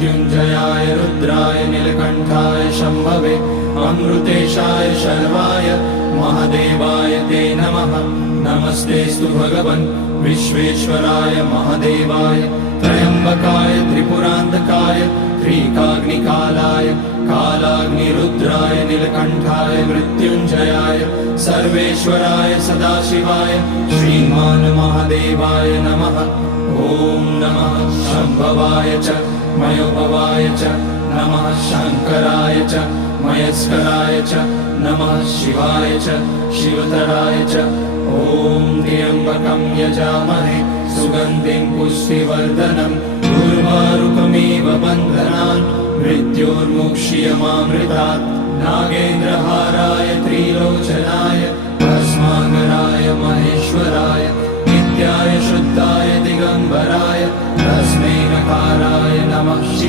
मृत्युञ्जयाय रुद्राय नीलकण्ठाय शम्भवे अमृतेशाय शर्वाय महादेवाय ते नमः। नमस्तेऽस्तु भगवन् विश्वेश्वराय महादेवाय त्र्यम्बकाय त्रिपुरान्तकाय त्रिकाग्निकालाय कालाग्निरुद्राय नीलकण्ठाय मृत्युञ्जयाय सर्वेश्वराय सदाशिवाय श्रीमान् महादेवाय नमः। ॐ नमः शम्भवाय च मयोभवाय च नमः शङ्कराय च मयस्कराय च नमः शिवाय च शिवतराय च। ॐ त्र्यम्बकं यजामहे सुगन्धिं पुष्टिवर्धनम् उर्वारुकमिव बन्धनान् मृत्योर्मुक्ष्यमामृतात्। नागेन्द्रहाराय त्रिलोचनाय भस्माकराय महेश्वराय नित्याय शुद्धाय दिगम्बराय तस्मै नकाराय नमः।